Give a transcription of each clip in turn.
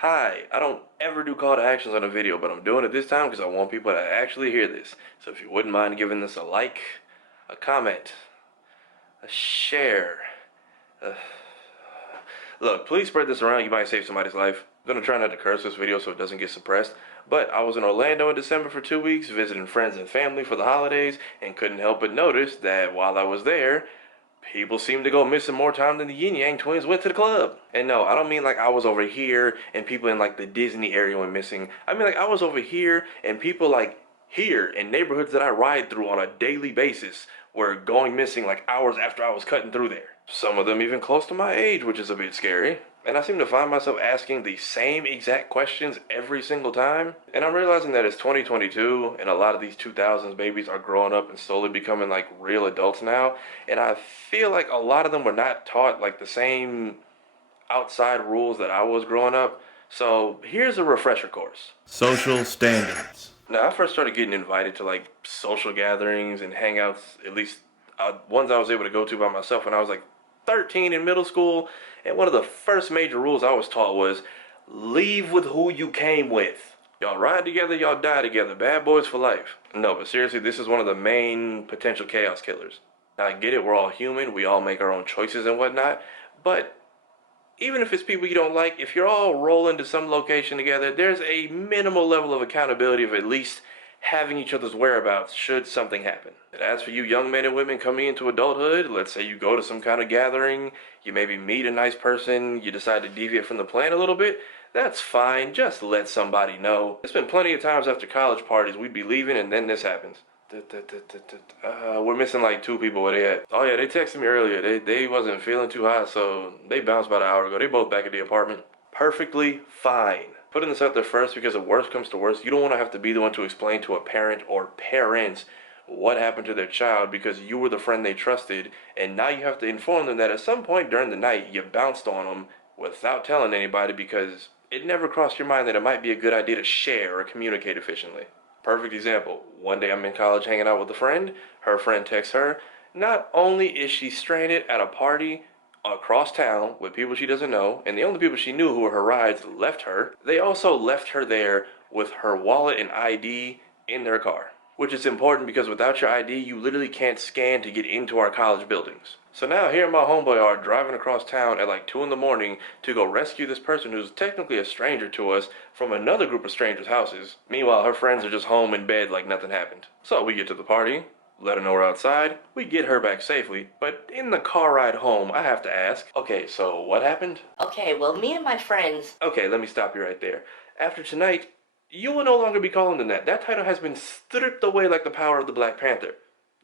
Hi, I don't ever do call to actions on a video, but I'm doing it this time because I want people to actually hear this. So if you wouldn't mind giving this a like, a comment, a share. Uh, Look, please spread this around. You might save somebody's life. I'm gonna try not to curse this video so it doesn't get suppressed. But I was in Orlando in December for 2 weeks, visiting friends and family for the holidays, and couldn't help but notice that while I was there, people seem to go missing more time than the Yin Yang twins went to the club. And no, I don't mean like I was over here and people in like the Disney area went missing. I mean like I was over here and people like here in neighborhoods that I ride through on a daily basis were going missing like hours after I was cutting through there. Some of them even close to my age, which is a bit scary. And I seem to find myself asking the same exact questions every single time. And I'm realizing that it's 2022 and a lot of these 2000s babies are growing up and slowly becoming like real adults now. And I feel like a lot of them were not taught like the same outside rules that I was growing up. So here's a refresher course. Social standards. Now, I first started getting invited to like social gatherings and hangouts, at least ones I was able to go to by myself when I was like 13 in middle school. And one of the first major rules I was taught was leave with who you came with. Y'all ride together, y'all die together. Bad boys for life. No, but seriously, this is one of the main potential chaos killers. Now, I get it, we're all human, we all make our own choices and whatnot, but even if it's people you don't like, if you're all rolling to some location together, there's a minimal level of accountability of at least having each other's whereabouts should something happen. And as for you young men and women coming into adulthood, let's say you go to some kind of gathering, you maybe meet a nice person, you decide to deviate from the plan a little bit, that's fine, just let somebody know. There's been plenty of times after college parties we'd be leaving and then this happens. We're missing like two people. Where they at? Oh yeah, they texted me earlier. They wasn't feeling too hot, so they bounced about an hour ago. They both back at the apartment. Perfectly fine. Putting this out there first because if worst comes to worst, you don't want to have to be the one to explain to a parent or parents what happened to their child because you were the friend they trusted, and now you have to inform them that at some point during the night you bounced on them without telling anybody because it never crossed your mind that it might be a good idea to share or communicate efficiently. Perfect example. One day I'm in college hanging out with a friend. Her friend texts her. Not only is she stranded at a party across town with people she doesn't know, and the only people she knew who were her rides left her, they also left her there with her wallet and ID in their car. Which is important because without your ID, you literally can't scan to get into our college buildings. So now here my homeboy are driving across town at like 2 in the morning to go rescue this person who's technically a stranger to us from another group of strangers' houses. Meanwhile, her friends are just home in bed like nothing happened. So we get to the party, let her know we're outside, we get her back safely, but in the car ride home, I have to ask, okay, so what happened? Okay, well, me and my friends. Okay, let me stop you right there. After tonight, you will no longer be calling them that. That title has been stripped away like the power of the Black Panther.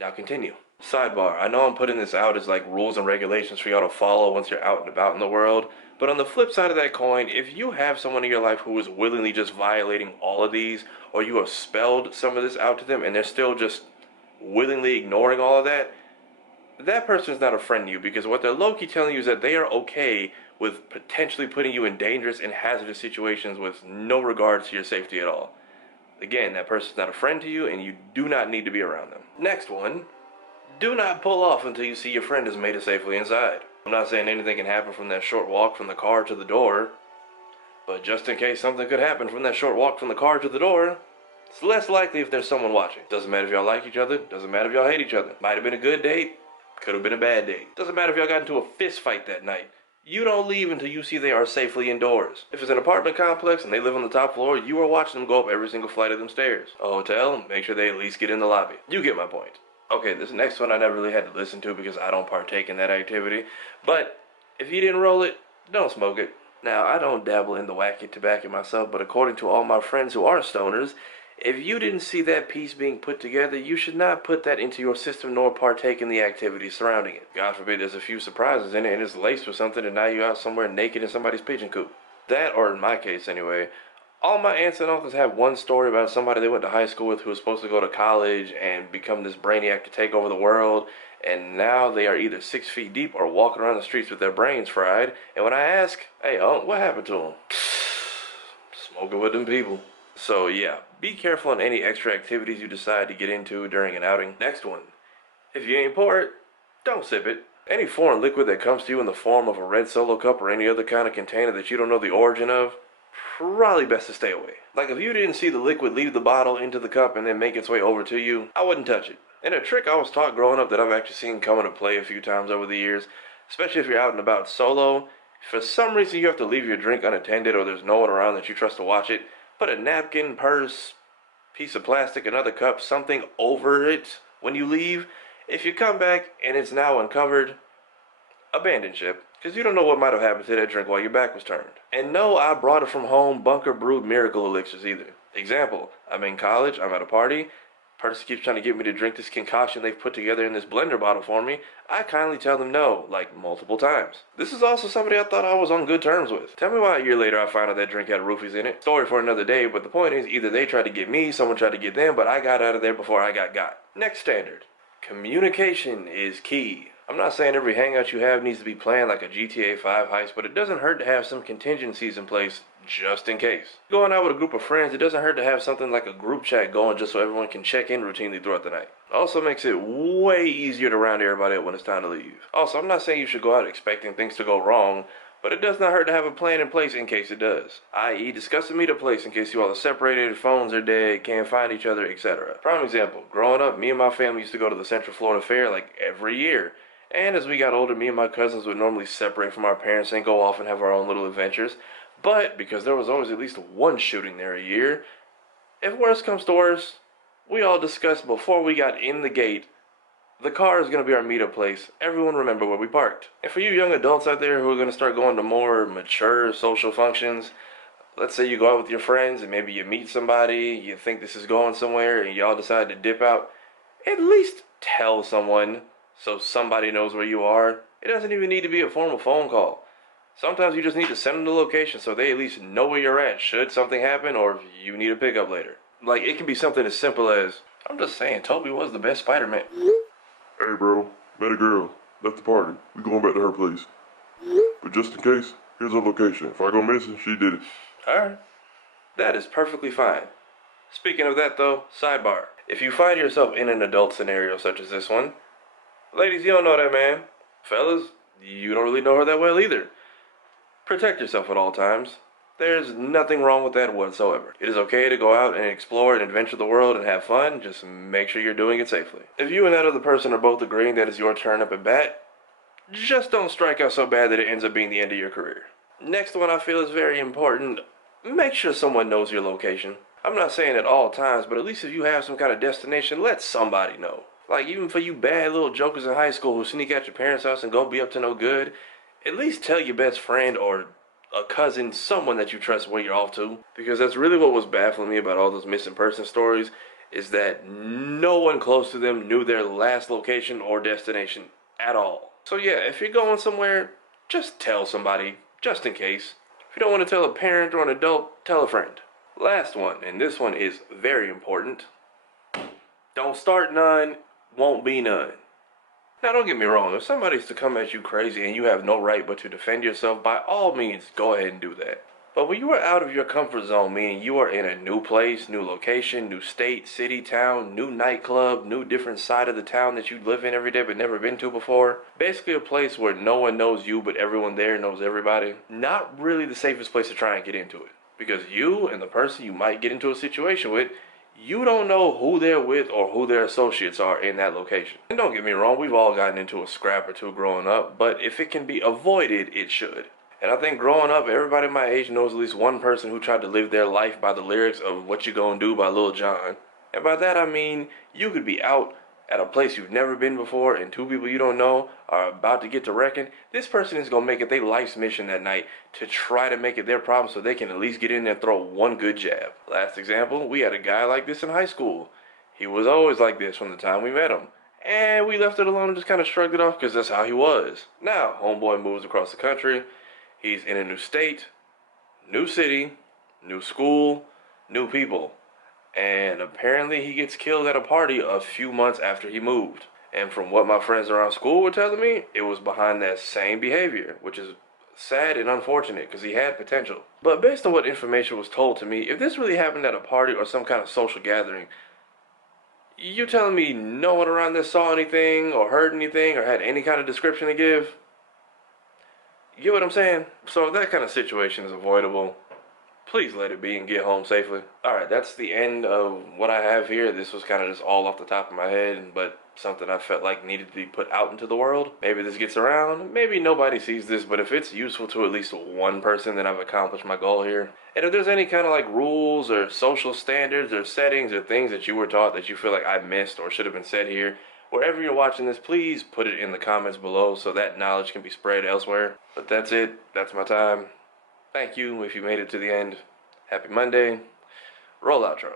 Now continue. Sidebar, I know I'm putting this out as like rules and regulations for y'all to follow once you're out and about in the world, but on the flip side of that coin, if you have someone in your life who is willingly just violating all of these, or you have spelled some of this out to them and they're still just willingly ignoring all of that, that person is not a friend to you because what they're low-key telling you is that they are okay with potentially putting you in dangerous and hazardous situations with no regard to your safety at all. Again, that person's not a friend to you and you do not need to be around them. Next one, do not pull off until you see your friend has made it safely inside. I'm not saying anything can happen from that short walk from the car to the door, but just in case something could happen from that short walk from the car to the door, it's less likely if there's someone watching. Doesn't matter if y'all like each other, doesn't matter if y'all hate each other. Might have been a good date, could have been a bad date. Doesn't matter if y'all got into a fist fight that night. You don't leave until you see they are safely indoors. If it's an apartment complex and they live on the top floor, you are watching them go up every single flight of them stairs. A hotel, make sure they at least get in the lobby. You get my point. Okay, this next one I never really had to listen to because I don't partake in that activity. But if you didn't roll it, don't smoke it. Now, I don't dabble in the wacky tobacco myself, but according to all my friends who are stoners, if you didn't see that piece being put together, you should not put that into your system nor partake in the activities surrounding it. God forbid there's a few surprises in it and it's laced with something and now you're out somewhere naked in somebody's pigeon coop. That, or in my case anyway, all my aunts and uncles have one story about somebody they went to high school with who was supposed to go to college and become this brainiac to take over the world, and now they are either 6 feet deep or walking around the streets with their brains fried. And when I ask, hey, what happened to them? Smoking with them people. So yeah, be careful on any extra activities you decide to get into during an outing. Next one. If you ain't pour it, don't sip it. Any foreign liquid that comes to you in the form of a red Solo cup or any other kind of container that you don't know the origin of, probably best to stay away. Like if you didn't see the liquid leave the bottle into the cup and then make its way over to you, I wouldn't touch it. And a trick I was taught growing up that I've actually seen come into play a few times over the years, especially if you're out and about solo, for some reason you have to leave your drink unattended or there's no one around that you trust to watch it, put a napkin, purse, piece of plastic, another cup, something over it when you leave. If you come back and it's now uncovered, abandon ship, because you don't know what might have happened to that drink while your back was turned. And no, I brought it from home bunker brewed miracle elixirs either. Example, I'm in college, I'm at a party, person keeps trying to get me to drink this concoction they've put together in this blender bottle for me. I kindly tell them no, like multiple times. This is also somebody I thought I was on good terms with. Tell me why a year later I found out that drink had roofies in it. Story for another day, but the point is either they tried to get me, someone tried to get them, but I got out of there before I got. Next standard. Communication is key. I'm not saying every hangout you have needs to be planned like a GTA 5 heist, but it doesn't hurt to have some contingencies in place just in case. Going out with a group of friends, it doesn't hurt to have something like a group chat going just so everyone can check in routinely throughout the night. Also makes it way easier to round everybody up when it's time to leave. Also, I'm not saying you should go out expecting things to go wrong, but it does not hurt to have a plan in place in case it does. I.e. discuss and meet a place in case you all are separated, phones are dead, can't find each other, etc. Prime example, growing up, me and my family used to go to the Central Florida Fair like every year. And as we got older, me and my cousins would normally separate from our parents and go off and have our own little adventures. But because there was always at least one shooting there a year, if worse comes to worse, we all discussed before we got in the gate, the car is going to be our meetup place. Everyone remember where we parked. And for you young adults out there who are going to start going to more mature social functions, let's say you go out with your friends and maybe you meet somebody, you think this is going somewhere, and y'all decide to dip out, at least tell someone so somebody knows where you are. It doesn't even need to be a formal phone call. Sometimes you just need to send them the location so they at least know where you're at should something happen or if you need a pickup later. Like, it can be something as simple as, I'm just saying, Toby was the best Spider-Man. Hey bro, met a girl, left the party. We going back to her place. But just in case, here's her location. If I go missing, she did it. Alright. That is perfectly fine. Speaking of that though, sidebar. If you find yourself in an adult scenario such as this one, ladies, you don't know that man. Fellas, you don't really know her that well either. Protect yourself at all times. There's nothing wrong with that whatsoever. It is okay to go out and explore and adventure the world and have fun, just make sure you're doing it safely. If you and that other person are both agreeing that it's your turn up at bat, just don't strike out so bad that it ends up being the end of your career. Next one I feel is very important. Make sure someone knows your location. I'm not saying at all times, but at least if you have some kind of destination, let somebody know. Like, even for you bad little jokers in high school who sneak out your parents' house and go be up to no good, at least tell your best friend or a cousin, someone that you trust where you're off to. Because that's really what was baffling me about all those missing person stories, is that no one close to them knew their last location or destination at all. So yeah, if you're going somewhere, just tell somebody, just in case. If you don't want to tell a parent or an adult, tell a friend. Last one, and this one is very important. Don't start none, won't be none. Now don't get me wrong, if somebody's to come at you crazy and you have no right but to defend yourself, by all means, go ahead and do that. But when you are out of your comfort zone, meaning you are in a new place, new location, new state, city, town, new nightclub, new different side of the town that you live in every day but never been to before, basically a place where no one knows you but everyone there knows everybody, not really the safest place to try and get into it. Because you and the person you might get into a situation with, you don't know who they're with or who their associates are in that location. And don't get me wrong, we've all gotten into a scrap or two growing up, but if it can be avoided, it should. And I think growing up, everybody my age knows at least one person who tried to live their life by the lyrics of What You Gonna Do by Lil Jon. And by that I mean, you could be out at a place you've never been before and two people you don't know are about to get to wrecking. This person is gonna make it their life's mission that night to try to make it their problem so they can at least get in there and throw one good jab. Last example, we had a guy like this in high school. He was always like this from the time we met him. And we left it alone and just kind of shrugged it off because that's how he was. Now, homeboy moves across the country. He's in a new state, new city, new school, new people. And apparently he gets killed at a party a few months after he moved. And from what my friends around school were telling me, it was behind that same behavior, which is sad and unfortunate because he had potential. But based on what information was told to me, if this really happened at a party or some kind of social gathering, you telling me no one around there saw anything or heard anything or had any kind of description to give? You get what I'm saying? So if that kind of situation is avoidable, Please let it be and get home safely. Alright, that's the end of what I have here. This was kind of just all off the top of my head, but something I felt like needed to be put out into the world. Maybe this gets around, maybe nobody sees this, but if it's useful to at least one person, then I've accomplished my goal here. And if there's any kind of like rules or social standards or settings or things that you were taught that you feel like I missed or should have been said here, wherever you're watching this, please put it in the comments below so that knowledge can be spread elsewhere. But that's it. That's my time. Thank you if you made it to the end. Happy Monday. Roll outro.